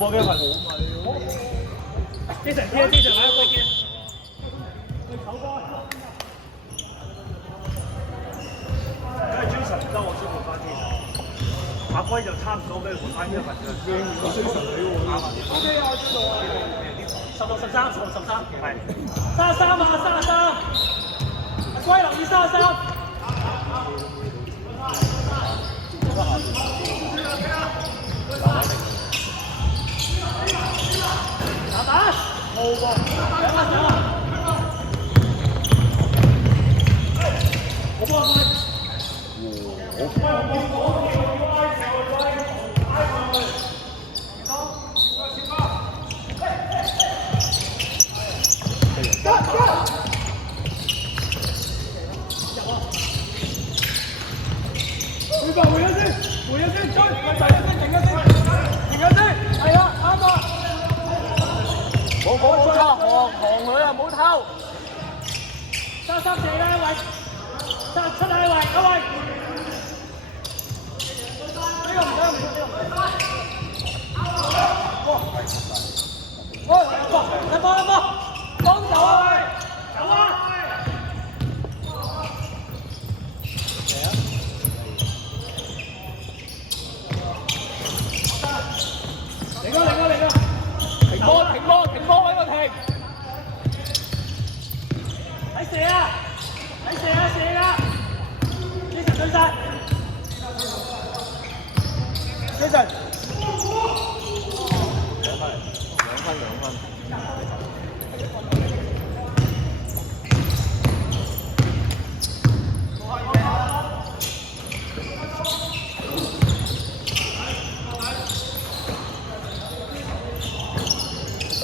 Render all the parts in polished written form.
波嘅份。非常貼，非常啱歸嘅。首波。因為 Jason 唔得，我先換翻 Jason。阿龜就差唔多俾佢換翻呢一份嘅。Jason 你喎。啱啊。OK 啊，知道啊。13，係。33啊，33。阿龜留意33。打！好喎，上啊！我幫佢。回一先，追，停一先，係啊，啱啊！冇錯，行佢啊，唔好偷。三射啦，一位，出嚟一位，呢個唔得，一波，幫手啊喂，走啊！嚟個！停波喺度停！睇射啊！Jason 對晒 ！Jason 兩分。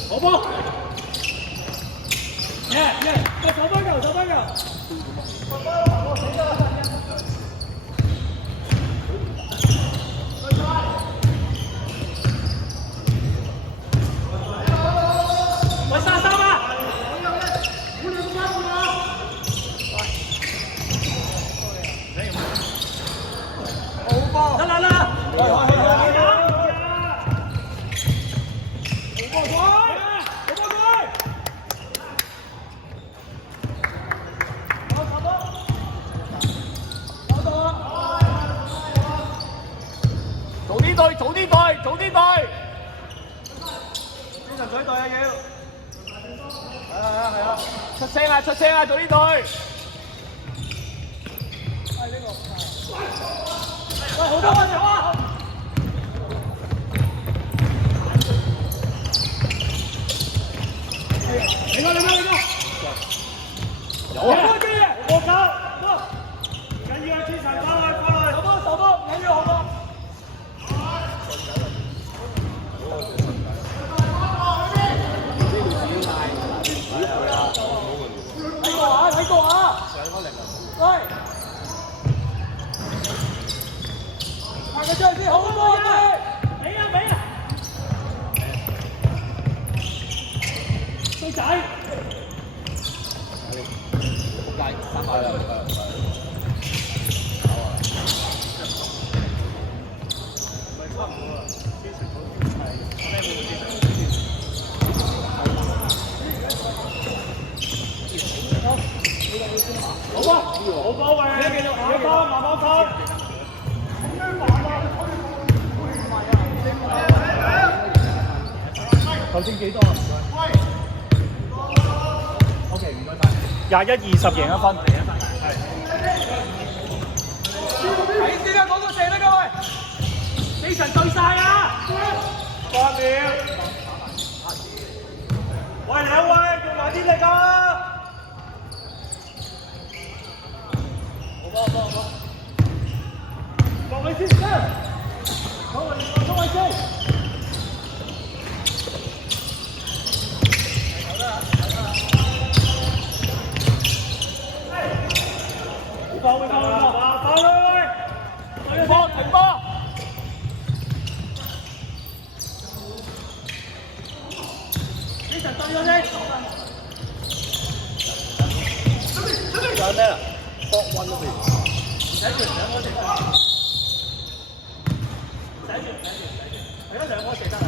好波！手翻球！喂，33啊！好波！得！早啲對！經常水對啊要！係啊！出聲啊！早啲對！呢個。喂，好多個球啊！你個！有啊！我搞！緊要啊！天神翻來！手波！緊要好波！睇過啊！上開力啊！喂，派佢出去先，好波啊！俾啊！衰仔，仆街，3碼啦！好波喂！慢慢收。頭先幾多啊？OK， 唔該晒。21-20贏1分。睇先啦，講到射啦各位。Jason對晒啊！8秒。喂，兩位用埋啲力啊！落位先，落位先。停波！你實對咗先。有咩啦？Box one 嗰邊。寫住兩個射得。係咯，兩個射得啊，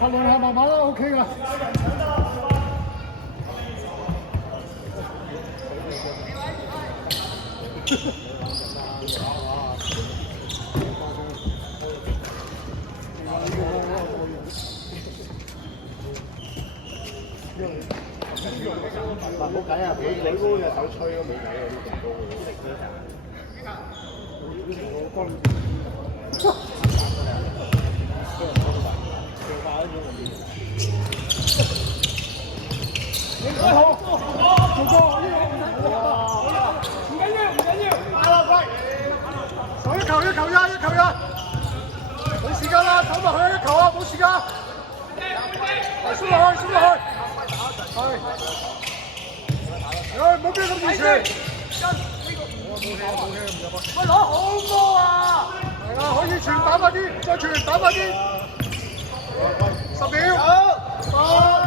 拍兩下慢慢啦 ，OK 噶。冇計啊！你嗰個手吹都冇計啊！呢咁高嘅。應該好，做過呢個唔緊要，打落去，手一球一球一，冇時間啦，走埋去一球啊，冇時間，鬆落去，係，唔好俾咁熱情，喂，攞好波啊！係啦，可以傳打快啲，再傳打快啲，10秒，8。